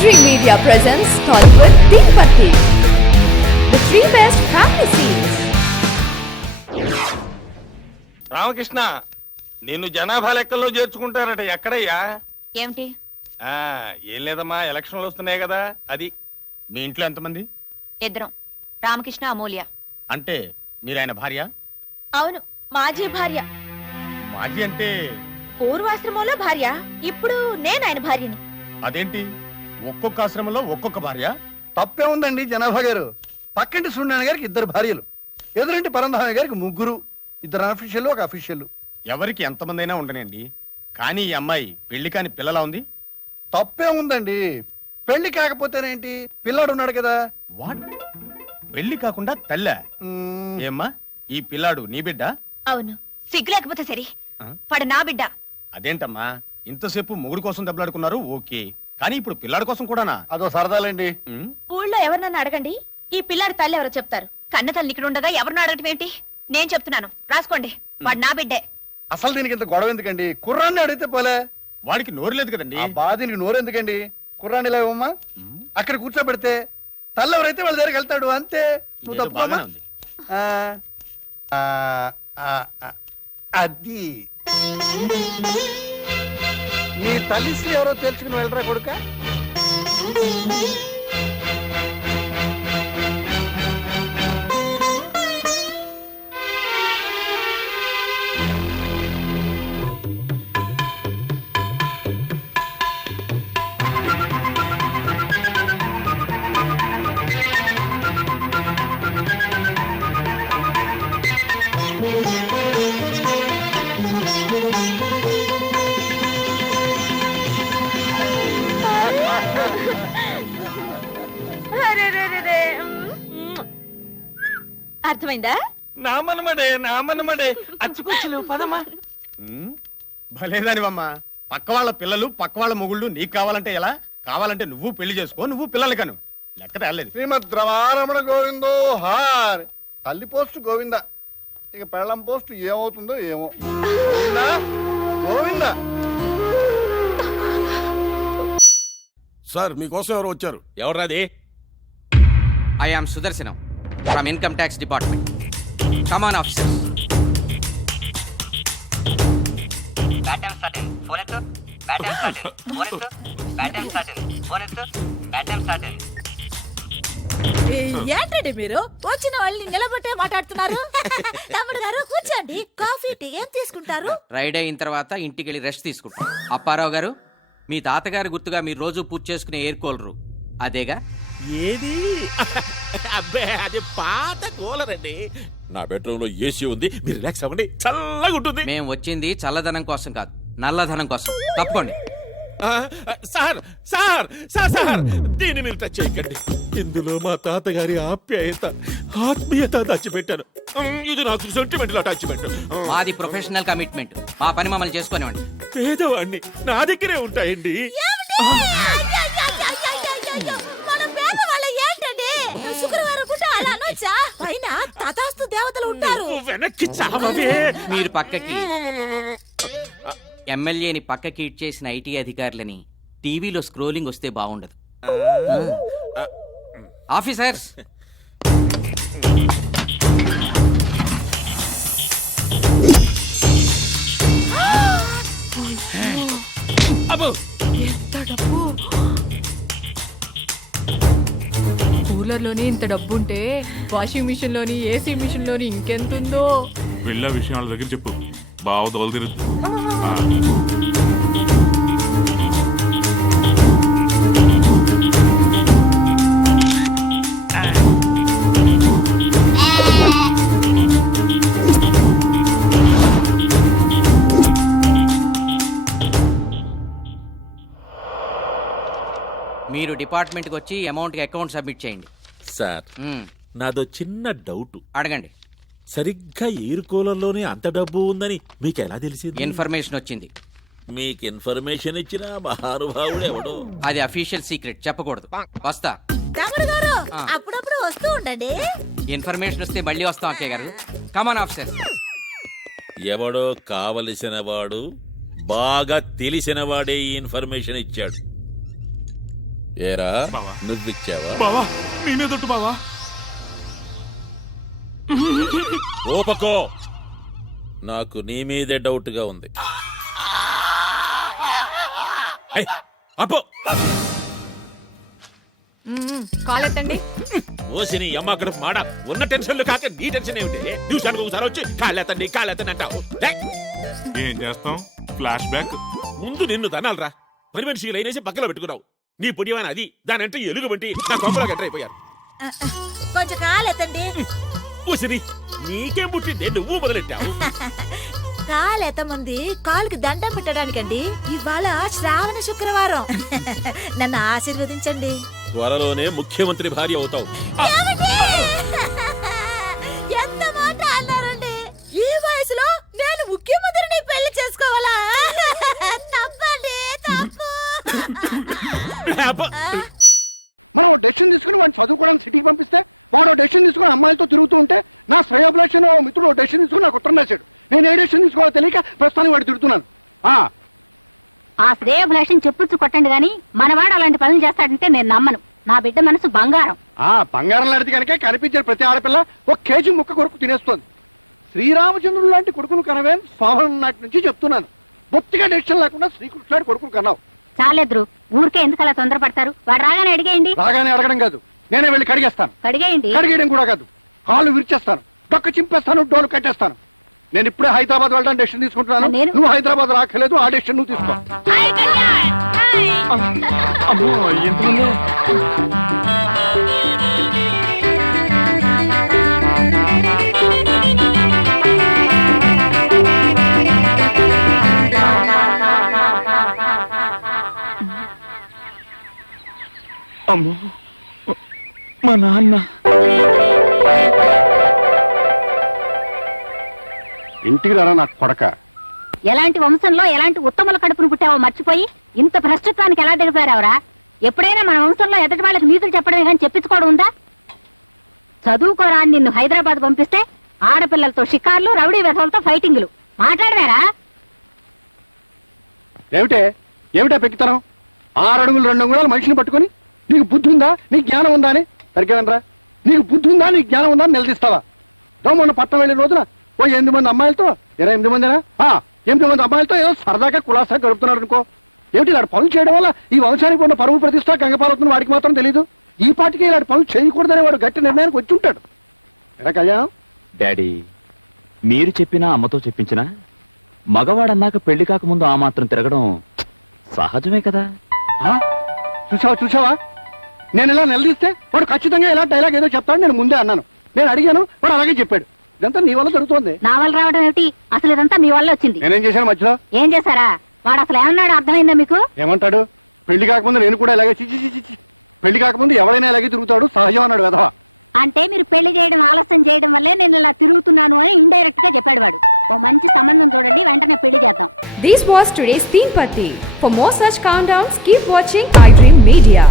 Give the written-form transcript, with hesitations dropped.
Dream Media presents Tollywood Deepati, the three best family scenes. Ramakrishna నిన్ను జనాభా లెక్కల్లో చేర్చుకుంటారట. ఎక్కడయ్యా? ఏమిటి? ఏం లేదమ్మా, ఎలక్షన్లు వస్తున్నాయి కదా. అది మీ ఇంట్లో ఎంతమంది? ఇద్దరం, రామకృష్ణ, అమూల్య. అంటే మీరు ఆయన భార్య? అవును, మాజీ భార్య. మాజీ అంటే పూర్వాశ్రమంలో భార్య, ఇప్పుడు నేను ఆయన భార్యని. అదేంటి, ఒక్కొక్క ఆశ్రమంలో ఒక్కొక్క భార్య? తప్పే ఉందండి జనాభా గారు. పక్కంటి సూర్యనారాయణ గారికి ఇద్దరు భార్యలు, ఎదురింటి పరంధామ గారికి ముగ్గురు, ఇద్దరు అఫీషియల్ ఒక అఫీషియల్. ఎవరికి ఎంతమంది అయినా ఉండనండి, కానీ ఈ అమ్మాయి పెళ్లి కాని పిల్లలా ఉంది. తప్పే ఉందండి, పెళ్లి కాకపోతేనేంటి, పిల్లాడు ఉన్నాడు కదా. వాట్? పెళ్లి కాకుండా తల్లా? ఏమ్మా, ఈ పిల్లాడు నీ బిడ్డ? అవును, సిగ్గు లేకపోతే సరే, వాడు నా బిడ్డ. అదేంటమ్మా, ఇంతసేపు మొగుడు కోసం దెబ్బలాడుకున్నారు, ఓకే, కానీ ఇప్పుడు పిల్లాడి కోసం కూడానా? అదో సరదాలండి. ఊళ్ళో ఎవరినన్నా అడగండి, ఈ పిల్లాడి తల్లి ఎవరో చెప్తారు. కన్న తల్లి ఇక్కడ ఉండగా ఎవరిని అడగటం ఏంటి? నేను చెప్తున్నాను, రాసుకోండి, వాడు నా బిడ్డే. అసలు దీనికి ఇంత గొడవ ఎందుకండి, కుర్రాన్ని అడిగితే పోలే. వాడికి నోరు లేదు కదండి. దీనికి నోరు ఎందుకండి, కుర్రాన్ని ఇలా ఇవ్వమ్మా, అక్కడ కూర్చోబెడితే తల్లి ఎవరైతే వాళ్ళ దగ్గరికి వెళ్తాడు, అంతే. నువ్వు తప్పుకోమా. అది నీ తల్లిశ్రీ ఎవరో తెలుసుకుని వెళ్ళరా కొడుక. అర్థమైందా? నామనమడే అచ్చుకొచ్చులు పదమ్మా. భలేదానివమ్మా, పక్క వాళ్ళ పిల్లలు పక్క వాళ్ళ మొగుళ్ళు నీకు కావాలంటే ఎలా? కావాలంటే నువ్వు పెళ్లి చేసుకో, నువ్వు పిల్లలు కను. లెక్క తేలేదు. శ్రీమద్ రమారమణ గోవిందో హార్. తల్లి పోస్ట్ గోవింద, ఇక పెళ్ళం పోస్ట్ ఏమవుతుందో ఏమో. గోవిందా గోవిందా. సార్ మీకోసం ఎవరు వచ్చారు? ఎవరాది? I am Sudarshanam from income tax department. Come on officer. ఏంటండి మీరు వచ్చిన వాళ్ళని నిలబట్టే మాట్లాడుతున్నారు? తమ్ముడు గారు కూర్చోండి, కాఫీ టీ ఏం తీసుకుంటారు? రైడ్ అయిన తర్వాత ఇంటికి వెళ్ళి రెస్ట్ తీసుకుంటాం. అప్పారావు గారు, మీ తాతగారి గుర్తుగా మీరు రోజు పూజ చేసుకునే ఎయిర్ కూలరు అదేగా? ఏది? అబ్బే, అది పాత కూలర్ అండి. నా బెడ్రూమ్ లో ఏసీ ఉంది, మీరు రిలాక్స్ అవ్వండి, చల్లగా ఉంటుంది. మేము వచ్చింది చల్లదనం కోసం కాదు, నల్లధనం కోసం. తప్పుకోండి. సార్ సార్ సార్ సార్ దీన్ని మీరు టచ్ చేయకండి. ఇందులో మా తాతగారి ఆత్మీయత దాచిపెట్టాను. ఇది నాకు సెంటిమెంటల్ అటాచ్మెంట్. మాది ప్రొఫెషనల్ కమిట్మెంట్. మా పని మమ్మల్ని చేసుకునేవాడి. పేదవాడిని, నా దగ్గరే ఉంటాయండి. మన పేద వాళ్ళ ఏంటండి, శుక్రవారం పూట అలా అనొచ్చా? పైన తథాస్తు దేవతలు ఉంటారు. వెనక్కి చావవే. మీరు పక్కకి ఎమ్మెల్యేని పక్కకి ఇచ్చేసిన ఐటీ అధికారులని టీవీలో స్క్రోలింగ్ వస్తే బాగుండదు. ఆఫీసర్స్, కూలర్ లోని ఇంత డబ్బుంటే వాషింగ్ మిషన్ లోని, ఏసీ మిషన్ లోని ఇంకెంతుందో. వెళ్ళ విషయాల దగ్గర చెప్పు, బావ దోలు తిరుగు. మీరు డిపార్ట్మెంట్కి వచ్చి అమౌంట్కి అకౌంట్ సబ్మిట్ చేయండి. సార్, నాదో చిన్న డౌట్. అడగండి. సరిగ్గా ఎయిర్ కూలర్లోనే అంత డబ్బు ఉందని మీకు ఎలా తెలిసింది? ఇన్ఫర్మేషన్ వచ్చింది. మీకు ఇన్ఫర్మేషన్ ఇచ్చిన మహానుభావుడు ఎవడో. అది అఫీషియల్ సీక్రెట్, చెప్పకూడదు. వస్తా. తమ్ముడు గారు అప్పుడప్పుడు వస్తూ ఉండండి. ఇన్ఫర్మేషన్ వస్తే మళ్ళీ వస్తాం అక్కయ్య గారు. కమాన్ ఆఫీసర్. ఎవడో కావలసిన వాడు, బాగా తెలిసిన వాడే ఈ ఇన్ఫర్మేషన్ ఇచ్చాడు. ఏరా బావా. నువ్విచ్చావా బావా నీ మీదొట్టు బావా. ఓపకో నాకు నీ మీదే డౌట్ గా ఉంది. ఏయ్, అప్పో కాల్ ఎత్తండి. ఓసిని అమ్మ అక్కడ మాడ ఉన్న టెన్షన్లు కాక నీ టెన్షన్ ఏమిటి? నిమిషానికి ఒకసారి వచ్చి కాళ్ళెత్తండి అంటావు. ఏయ్, ఏం చేస్తాం? Flash back. ముందు నిన్ను దనాలరా. పని మనిషి లైనేసి పక్కలో పెట్టుకున్నావు. నీ పొడివాన అది దానంటే ఎలుగు బట్టి నా కొంపలో గట్ర అయిపోయారు. కొంచెం కాలెత్తండి. ఓసిని నీకేం పుట్టిందే నువ్వు మొదలెట్టావు. కాలెత్తముంది కాలుకి దండం పెట్టడానికండి. ఇవాళ శ్రావణ శుక్రవారం. నన్ను ఆశీర్వదించండి. త్వరలోనే ముఖ్యమంత్రి భార్య అవుతావు. ఏమిటి? ఎంత మాట అన్నారండి? ఈ వయసులో నేను ముఖ్యమంత్రిని పెళ్లి చేసుకోవాలా? తప్పండి, తప్పు. అబ్బా, మనం డెసిషన్ తీసుకుని వాడిని చదువుకోవడానికి సిటీకి పంపిస్తే వాడు డెసిషన్ తీసుకుని అమ్మాయిలతో తిరుగుతూ ఉంటే నా శ్రేయోభిలాషణ మిత్రుడు డెసిషన్ తీసుకుని నాకు ఉత్తరం రాశాడు. నేను ఏ డెసిషన్ తీసుకోవాలో తెలియక ప్రస్తుతానికి వాడు తిడుతున్నాను. ఆ శ్రేయభిలాషిని చెప్పుచ్చు కొట్టండి గాని మనవాడు అలాంటి పనులు చేస్తాడంటే నేను నమ్మను. నా బిడ్డ మనసు బంగారం. బంగారం లాంటిది కనుక కనిపించే ప్రతి ఆడపిల్ల ఒక కేజీ ముక్క కొడుకు తినేస్తోంది. శ్రీరామచంద్రుడు లాంటి కొడుకును కనవే స్వాభం నాటి నుంచి చెప్తున్నాను. బొత్తిగా డెసిషన్ లేకుండా శ్రీకృష్ణుడు లాంటి కొడుకును కన్నావు. చాలేద్రు ఊరికే ఎందుకు అలా తొందరపడతారు? వాడు రాగానే అడిగేయండి. రాగానే అడగడం కాదు, నేనే వెళ్ళి కడిగేస్తాను. కడిగేయండి. కడిగేయడం కూడా కాదు, కాళ్ళు విరిచేస్తాను, డొక్క చింపేస్తాను, డోలు కట్టేస్తాను. నేను ఇప్పుడే హైదరాబాద్ వెళ్ళడానికి డెసిషన్ తీసుకుంటున్నాను. నేను? నువ్వు హైదరాబాద్ రాకలేదు, ఆ డెసిషన్ నువ్వు తీసుకో. హాయ్ కళ్యాణ్. హాయ్. అమ్మో ఎంతమంది. అమ్మో మా నాన్న. ఇంటికి రారా నాకు కొడక. ఎలాంటి వంశంలో ఎలాంటి ఉత్తముల కడుపును పుట్టావో మర్చిపోయి ఇంత భ్రష్టత్వానికి ఎలా దిగజారావురా? ఎప్పుడైనా మన వంశంలో ఎదుటి వాళ్ళకి నీతులు చెప్పడమే కానీ చెప్పించుకోవడం ఉందా? చదువుకోరా అని నిన్ను హైదరాబాద్ పంపిస్తే ఆడపిల్లలతో షికార్లు, రౌడీ వెధలతో ఫైటింగ్లు. మాట్లాడవేరా? ఏమిటా పెక్కితనం? 6 అడుగులు 2 అంగుళాలు మనిషిని పట్టుకొని నీకు బుద్ధి ఉందా, నీకు జ్ఞానం ఉందా అని సరిగ్గా నీకు బుద్ధి ఉందా, నీకు జ్ఞానం ఉందా అని నిలదీస్తావా? మొన్న పట్టణం వెళ్ళిన రోజున 8 మంది అమ్మాయిలతో 8 మందినా 8 మంది అమ్మాయిలతో ఏదో సరదాగా కులాసా గడుపుతున్నాడు అనుకో. ఏమిటి ఇలాంటి పనులు చేయడం వల్ల ఈ వంశానికి ఉన్న పరువు ప్రతిష్ట గంగపాలవుతున్న వాడికి మాత్రం తెలీదు. ఈ పాటికి ఇలాంటి పనులు చేయకూడదనే వాడు గట్టి నిర్ణయానికి వచ్చి ఉంటాడు. ఎలా కళ్యాణం? డాడీ, మీరు చెప్పినా అమ్మతో చెప్పించినా మగవాడన్నాక పెళ్లి కాకముందు ఆ మాత్రం తిరగడం సహజమే కదా. చూసావా నేను ఇలా నిలదీస్తే వాడు ఖచ్చితంగా ఇలా డైలాగ్ ఏదో చెప్తాడు. నేను ముందే అన్నాను, నేను అడిగాను, వాడు అలాగే చెప్పాడు. ఇదంతా నీ వల్ల జరుగుతోంది. నా వల్ల రావడం ఏమిటి? అసలు ఇదంతా మీ వల్ల వచ్చింది. నేనేం చేశాను మధ్యలో? ఏం చేశారా? వాడు అసలు ఏమన్నాడు అర్థమైందా మీకు? ఏమంటాడు? పెళ్లి కాకముందు నేను కూడా ఇలాగే చిచి పెళ్లి కాకముందు ఎవరైనా ఇలాగే తిరుగుతాడు, సహజం అన్నాడు కదా. అంటే మీరు పెళ్లి చేయడం ఆలస్యం చేయడం వల్లే నేను ఇలా తిరుగుతున్నాను అని ఇండైరెక్ట్ గా చెప్పాడు వాడు. ఓ మంచి సంబంధం చూడండి, వెంటనే పెళ్లి చేద్దాం. This was today's Teen Patti. For more such countdowns, keep watching iDream Media.